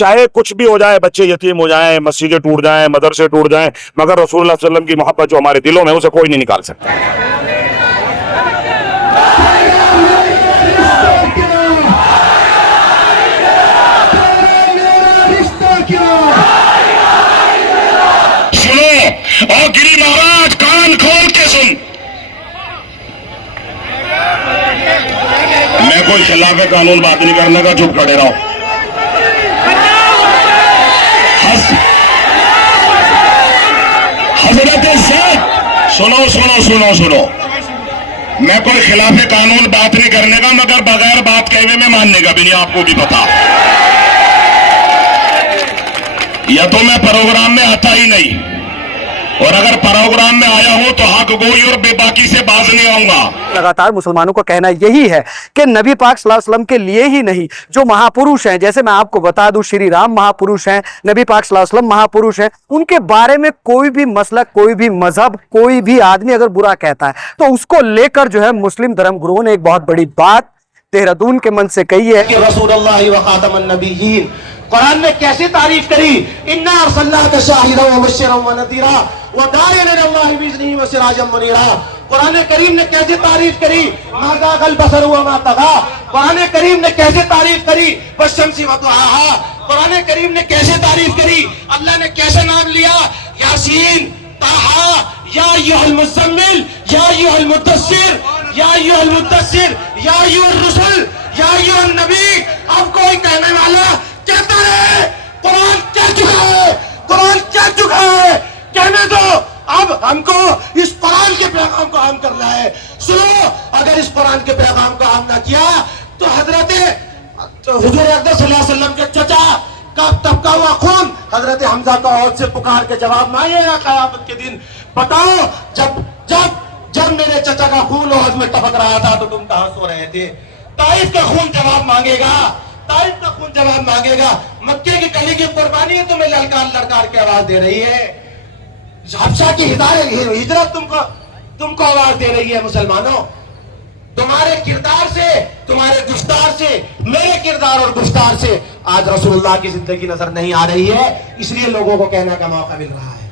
چاہے کچھ بھی ہو جائے، بچے یتیم ہو جائیں، مسجدیں ٹوٹ جائیں، مدرسے ٹوٹ جائیں، مگر رسول اللہ صلی اللہ علیہ وسلم کی محبت جو ہمارے دلوں میں ہے اسے کوئی نہیں نکال سکتا۔ سنو اور گری مہاراج کان کھول کے سن، میں کوئی خلاف قانون بات نہیں کرنے کا، چپ کھڑے رہو۔ حضرت زید، سنو سنو سنو سنو، میں کوئی خلاف قانون بات نہیں کرنے کا، مگر بغیر بات کہے ہوئے میں ماننے کا بھی نہیں، آپ کو بھی پتا۔ یا تو میں پروگرام میں آتا ہی نہیں، اور اگر پروگرام میں آیا ہوں تو حق گوئی اور بے باکی سے باز نہیں آؤں گا۔ لگاتار مسلمانوں کا کہنا یہی ہے کہ نبی پاک صلی اللہ علیہ وسلم کے لیے ہی نہیں، جو مہاپروش ہیں، جیسے میں آپ کو بتا دوں شری رام مہاپروش ہیں، نبی پاک صلی اللہ علیہ وسلم مہاپروش ہیں، ان کے بارے میں کوئی بھی مسلک، کوئی بھی مذہب، کوئی بھی آدمی اگر برا کہتا ہے تو اس کو لے کر جو ہے مسلم دھرم گروہ نے ایک بہت بڑی بات دہرادون کے من سے کہی ہے کہ رسول اللہ و خاتم النبیین، قرآن نے کیسے تعریف کری، اِنَّا أَرْسَلْنَاكَ شَاهِدًا وَمُبَشِّرًا وَنَذِيرًا وَدَاعِيًا إِلَى اللَّهِ بِإِذْنِهِ وَسِرَاجًا مُنِيرًا۔ قرآن کریم نے کیسے تعریف کری، مَا زَاغَ الْبَصَرُ وَمَا طَغَىٰ۔ قرآن کریم نے کیسے تعریف کری، وَالشَّمْسِ وَضُحَاهَا۔ قرآن کریم نے کیسے تعریف کری، اللہ نے کیسے نام لیا، یاسین، طٰہٰ، یا ایھا المزمل، یا ایھا المدثر، یا ایھا المدثر، یا ایھا الرسل، یا ایھا النبی۔ اب کوئی کہنے والا کہتا ہے قرآن کہہ چکا ہے، قرآن کہہ چکا ہے، کہنے دو، اب ہم کو اس قرآن کے پیغام کو عام کرنا ہے۔ سنو، اگر اس قرآن کے پیغام کو عام نہ کیا تو حضرت حضور اقدس صلی اللہ علیہ وسلم کے چچا کا طبقہ ہوا خون حضرت حمزہ کو عہد سے پکار کے جواب مانگے گا قیامت کے دن، بتاؤ جب میرے چچا کا خون عہد میں ٹپک رہا تھا تو تم کہاں سو رہے تھے؟ طائف کا خون جواب مانگے گا، طائف کا خون جواب مانگے گا، مکے کی کلی کی قربانی ہے تمہیں للکار کے آواز دے رہی ہے، حبشہ کی ہجرت تم کو آواز دے رہی ہے۔ مسلمانوں، تمہارے کردار سے، تمہارے گفتار سے، میرے کردار اور گفتار سے آج رسول اللہ کی زندگی نظر نہیں آ رہی ہے، اس لیے لوگوں کو کہنے کا موقع مل رہا ہے،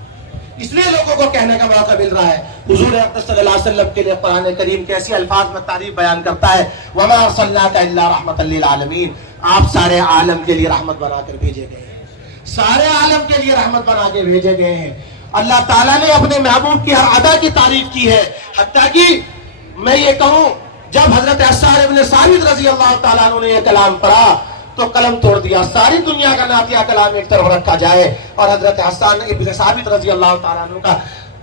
اس لیے لوگوں کو کہنے کا موقع مل رہا ہے۔ حضور اقدس صلی اللہ علیہ وسلم کے لیے قرآن کریم کیسی الفاظ میں تعریف بیان کرتا ہے، وَمَا أَرْسَلْنَاكَ إِلَّا رَحْمَةً لِّلْعَالَمِينَ، آپ سارے عالم کے لیے رحمت بنا کر بھیجے گئے ہیں، سارے عالم کے لیے رحمت بنا کے بھیجے گئے ہیں۔ اللہ تعالیٰ نے اپنے محبوب کی ہر ادا کی تعریف کی ہے، حتیٰ کہ میں یہ کہوں جب حضرت حسان ابن ثابت رضی اللہ تعالیٰ عنہ نے یہ کلام پڑھا تو قلم توڑ دیا، ساری دنیا کا نعتیہ کلام ایک طرف رکھا جائے اور حضرت حسان ابن ثابت رضی اللہ تعالیٰ عنہ کا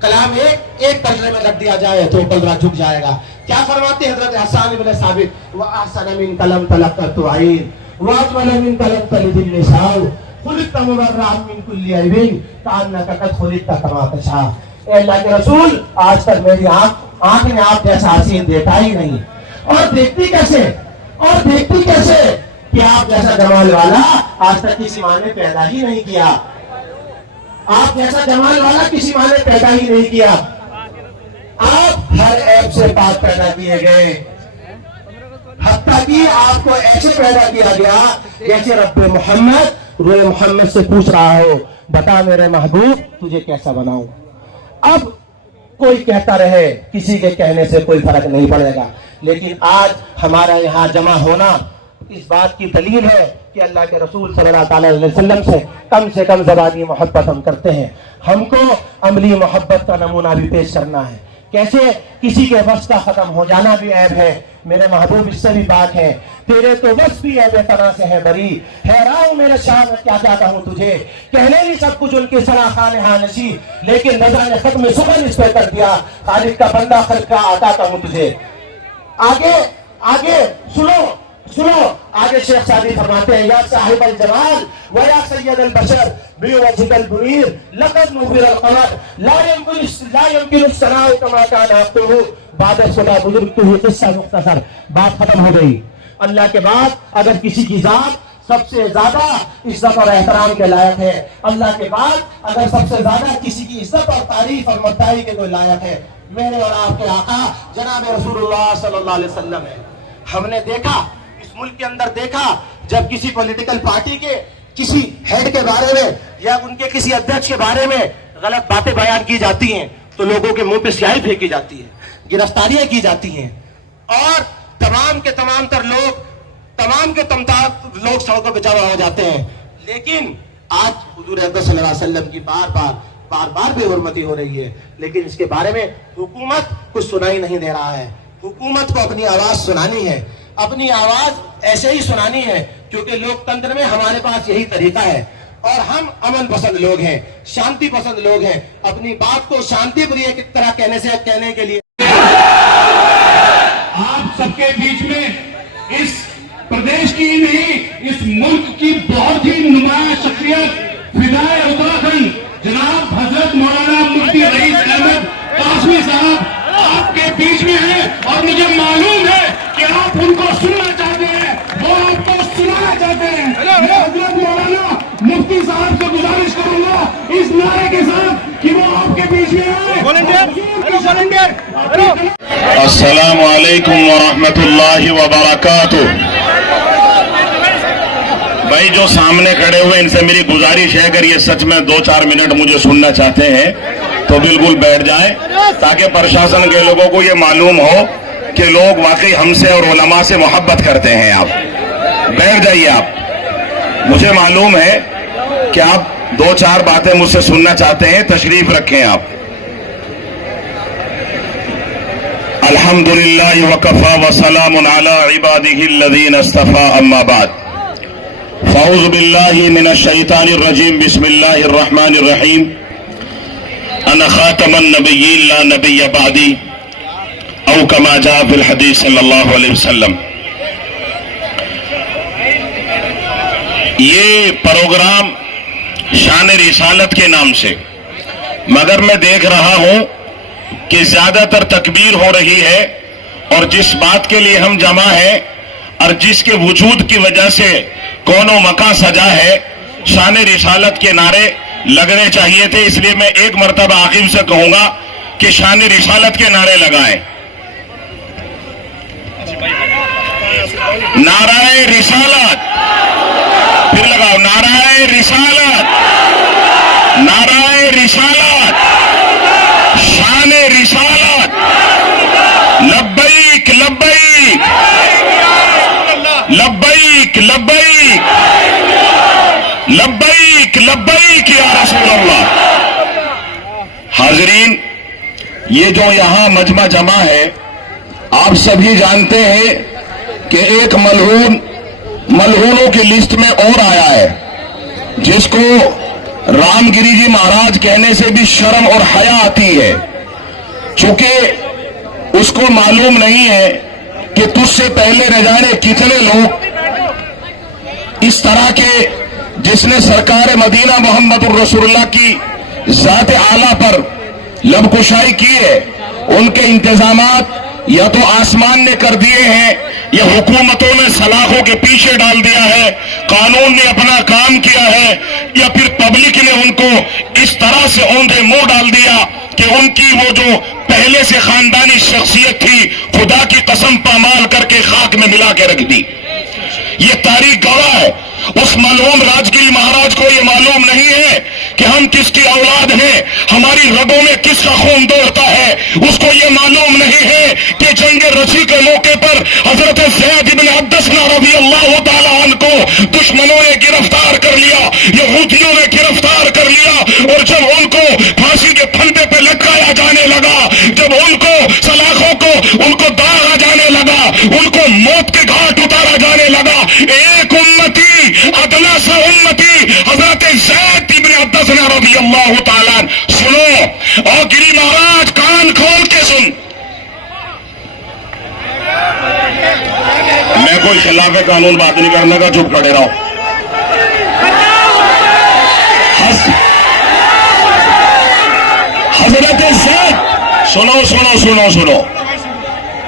کلام ایک ترجمے میں رکھ دیا جائے تو قلبہ جھک جائے گا۔ کیا فرماتے حضرت حسان ابن ثابت، وَأَحْسَنَ مِنْ قَلَمْ تَلَقَّتُ عَيْنٍ وَأَجْمَلَ مِنْ قَلَمْ تَلِدِ النِّسَاءُ خُلِقْتَ مُبَرَّأً مِنْ كُلِّ عَيْبٍ كَأَنَّكَ قَدْ خُلِقْتَ كَمَا تَشَاءُ۔ اے اللہ کے رسول، آج تک میری آنکھ نے آپ جیسا حسین دیکھا ہی نہیں، اور دیکھتی کیسے کہ آپ جیسا جمال والا آج تک کسی ماں نے پیدا ہی نہیں کیا، آپ جیسا جمال والا کسی ماں نے پیدا ہی نہیں کیا، آپ ہر عیب سے پاک پیدا کیے گئے، حتیٰ کہ آپ کو ایسے پیدا کیا گیا جیسے رب محمد روح محمد سے پوچھ رہا ہو، بتا میرے محبوب تجھے کیسا بناؤں۔ اب کوئی کہتا رہے، کسی کے کہنے سے کوئی فرق نہیں پڑے گا، لیکن آج ہمارا یہاں جمع ہونا اس بات کی دلیل ہے کہ اللہ کے رسول صلی اللہ علیہ وسلم سے کم زبانی محبت ہم کرتے ہیں۔ ہم کو عملی محبت کا نمونہ بھی پیش کرنا ہے، کیسے کسی کے وصف کا ختم ہو جانا بھی عیب ہے، میرے محبوب اس سے بھی پاک ہے، تیرے تو وصف بھی عیب طرح سے ہے بری، حیران میرے شاہ میں کیا چاہتا ہوں تجھے، کہنے نہیں سب کچھ ان کی صلاحان ہانشی، لیکن نظر نے ختم سخن اس پہ کر دیا، خالق کا بندہ خلق کا آتا ہوں تجھے۔ آگے سنو آگے شیخ سعدی فرماتے ہیں، یا صاحب الجمال و یا سید البشر بوجهك البنیر لقد نور القمر لا يمكن الثناء كما كان عبده بعد خدا بزرگ تو یہ قصہ مختصر، بات ختم ہو گئی۔ اللہ کے بعد اگر کسی کی ذات سب سے زیادہ عزت اور احترام کے لائق ہے، اللہ کے بعد اگر سب سے زیادہ کسی کی عزت اور تعریف اور مدعی کے کوئی لائق ہے، میرے اور آپ کے آقا جناب رسول اللہ صلی اللہ علیہ وسلم ہے۔ ہم نے دیکھا، اس ملک کے اندر دیکھا، جب کسی پولیٹیکل پارٹی کے کسی ہیڈ کے بارے میں یا ان کے کسی ادھیکش کے بارے میں غلط باتیں بیان کی جاتی ہیں تو لوگوں کے منہ پہ سیاہی پھینکی جاتی ہے, گرفتاریاں کی جاتی ہیں, اور تمام کے تمام لوگ سڑکوں پہ جمع ہو جاتے ہیں. لیکن آج حضور اقدس صلی اللہ علیہ وسلم کی بار بار بے حرمتی ہو رہی ہے, لیکن اس کے بارے میں حکومت کچھ سنائی نہیں دے رہا ہے. حکومت کو اپنی آواز سنانی ہے, اپنی آواز ایسے ہی سنانی ہے کیونکہ لوک تنتر میں ہمارے پاس یہی طریقہ ہے, اور ہم امن پسند لوگ ہیں, شانتی پسند لوگ ہیں. اپنی بات کو شانتی پریہ کی طرح کہنے کے لیے آپ سب کے بیچ میں اس پردیش کی نہیں اس ملک کی بہت ہی نمایاں شخصیت فدائے اتراکھنڈ جناب حضرت مولانا مفتی رئیس احمد قاسمی صاحب آپ کے بیچ میں ہیں, اور مجھے معلوم ہے کہ آپ ان کو سننا چاہتے ہیں, وہ آپ کو سنانا چاہتے ہیں. میں حضرت مولانا مفتی صاحب سے گزارش کروں گا اس نعرے کے ساتھ کہ وہ آپ کے بیچ میں آئے. السلام علیکم ورحمۃ اللہ وبرکاتہ. بھائی جو سامنے کھڑے ہوئے ان سے میری گزارش ہے, اگر یہ سچ میں 2-4 منٹ مجھے سننا چاہتے ہیں تو بالکل بیٹھ جائیں, تاکہ پرشاسن کے لوگوں کو یہ معلوم ہو کہ لوگ واقعی ہم سے اور علماء سے محبت کرتے ہیں. آپ بیٹھ جائیے. آپ مجھے معلوم ہے کہ آپ 2-4 باتیں مجھ سے سننا چاہتے ہیں, تشریف رکھیں. آپ الحمدللہ وکفا وسلام علی عبادہ الذین اصطفیٰ, اما بعد فاعوذ باللہ من الشیطان الرجیم, بسم اللہ الرحمن الرحیم. انا خاتم النبیین لا نبی بعدی او کما جاء فی الحدیث صلی اللہ علیہ وسلم. یہ پروگرام شان رسالت کے نام سے, مگر میں دیکھ رہا ہوں کہ زیادہ تر تکبیر ہو رہی ہے, اور جس بات کے لیے ہم جمع ہیں اور جس کے وجود کی وجہ سے کون و مکان سجا ہے, شان رسالت کے نعرے لگنے چاہیے تھے. اس لیے میں ایک مرتبہ عاقب سے کہوں گا کہ شان رسالت کے نعرے لگائیں. نعرہ رسالت, پھر لگاؤ نعرہ رسالت, نعرہ رسالت, شان رسالت, لبیک لبیک لبیک لبیک لبیک لبیک یا رسول اللہ. حاضرین, یہ جو یہاں مجمع جمع ہے, آپ سبھی جانتے ہیں کہ ایک ملعونوں کی لسٹ میں اور آیا ہے, جس کو رام گری جی مہاراج کہنے سے بھی شرم اور حیا آتی ہے, چونکہ اس کو معلوم نہیں ہے کہ تجھ سے پہلے نہ جانے کتنے لوگ اس طرح کے, جس نے سرکار مدینہ محمد الرسول اللہ کی ذات اعلیٰ پر لبکشائی کی ہے, ان کے انتظامات یا تو آسمان نے کر دیے ہیں یا حکومتوں نے سلاخوں کے پیچھے ڈال دیا ہے, قانون نے اپنا کام کیا ہے, یا پھر پبلک نے ان کو اس طرح سے اوندھے منہ ڈال دیا کہ ان کی وہ جو پہلے سے خاندانی شخصیت تھی خدا کی قسم پامال کر کے خاک میں ملا کے رکھ دی. یہ تاریخ گواہ ہے. اس ملعون راجگیری مہاراج کو یہ معلوم نہیں ہے کہ ہم کس کی اولاد ہیں, ہماری رگوں میں کس کا خون دوڑتا ہے. اس کو یہ معلوم نہیں ہے کہ جنگ رچی کے موقع پر حضرت زید بن حدثنا رضی اللہ تعالیٰ عنہ کو دشمنوں نے گرفتار کر لیا, یہودیوں نے گرفتار کر لیا, اور جب ان کو پھانسی کے پھندے پہ لٹکایا جانے لگا, جب ان کو سلاخوں کو ان کو داغا جانے لگا, ان کو موت کے گھاٹ اتارا جانے لگا, ایک امتی ادنا سا امتی حضرت زید بن حدثنا رضی اللہ تعالیٰ. سنو اور گری مہاراج, کان کھول کے سن. میں کوئی خلاف قانون بات نہیں کرنے کا, چپ کھڑے رہو. حضرت زید, سنو سنو سنو سنو,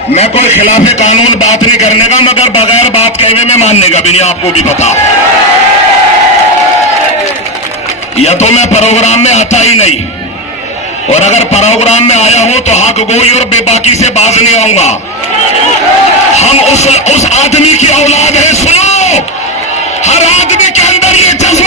میں کوئی خلاف قانون بات نہیں کرنے کا, مگر بغیر بات کہے میں ماننے کا بھی نہیں. آپ کو بھی پتا, یا تو میں پروگرام میں آتا ہی نہیں, اور اگر پروگرام میں آیا ہوں تو حق گوئی اور بے باکی سے باز نہیں آؤں گا. ہم اس آدمی کی اولاد ہے. سنو, ہر آدمی کے اندر یہ جذبہ